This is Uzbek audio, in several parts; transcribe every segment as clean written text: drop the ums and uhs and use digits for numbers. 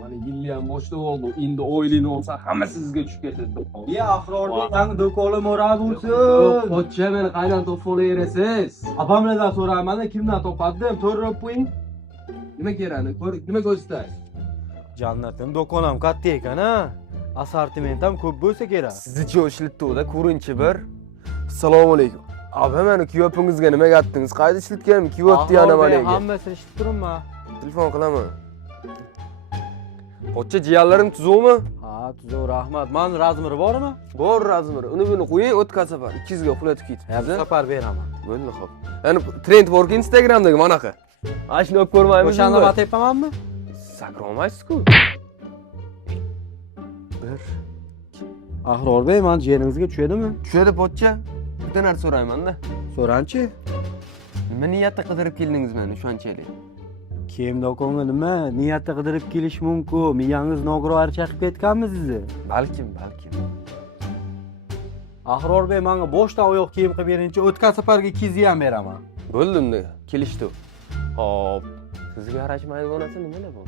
Mana yilli ham boshliq oldi. Endi o'ylini olsa hamma sizga tushib ketadi. Ya Ahrordek yangi do'koni mo'rab bo'lsin. Pochcha meni qaydan topib olaverasiz? Opamlardan so'rayman, kimdan topadim? To'g'rilib qo'ying. Nima kerakni? Nima ko'rsatay? Jannatim do'konim katta ekan-a. Assortiment ham ko'p bo'lsa kerak. Sizni-chi ishlatdi-da, ko'rinchi bir. Assalomu alaykum. Abi meni kuyopingizga nima aytdingiz? Qayda ishlatganim kuyopti yana mana. Hammasini eshitib turibman. Telefon qilaman. Pochcha jiyanlaring tuzukmi? Ha, tuzuk, rahmat. Men razmiri bormi? Bor razmir. Uni buni qo'ying, o'tgan safar 200 ga uxlatib ketibdi. Bu safar beraman. Bo'ldi, xo'p. Ya'ni trend bor Instagramdagi manaqa. Ana shuni olib ko'rmaymiz. O'shani mat epamanmi? Sakrolmaysiz-ku. Ahrorbek, men jiyaningizga tushadimi? Tushadi pochcha. Bitta narsa so'rayman-da. So'ranchi. Nima niyatda qidirib keldingiz meni shunchalik? Kiyim do'konga nima niyatda qidirib kelish mumkin? Miyangiz nogiron chaqib ketganmi sizni? Balkim. Ahrorbek, menga boshdan oyoq kiyim qilib beringchi, o'tgan safarga 200 ham beraman. Bo'ldi unda. Kelishdi. Hop. Sizga yarashmaydigan narsa nimalar bu?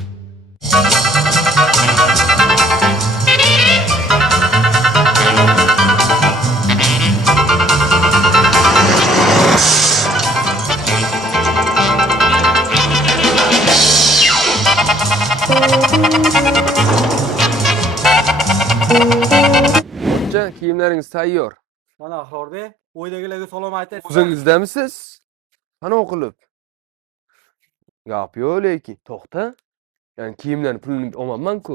Pochcha, kiyimlaringiz tayyor. Mana Ahrorbek, o'ydagilarga salom aytasiz. O'zingizdamisiz? Qani o'qilib? Gap yo'q lekin. To'xta. Ya'ni kiyimlarni pulini olmayman-ku.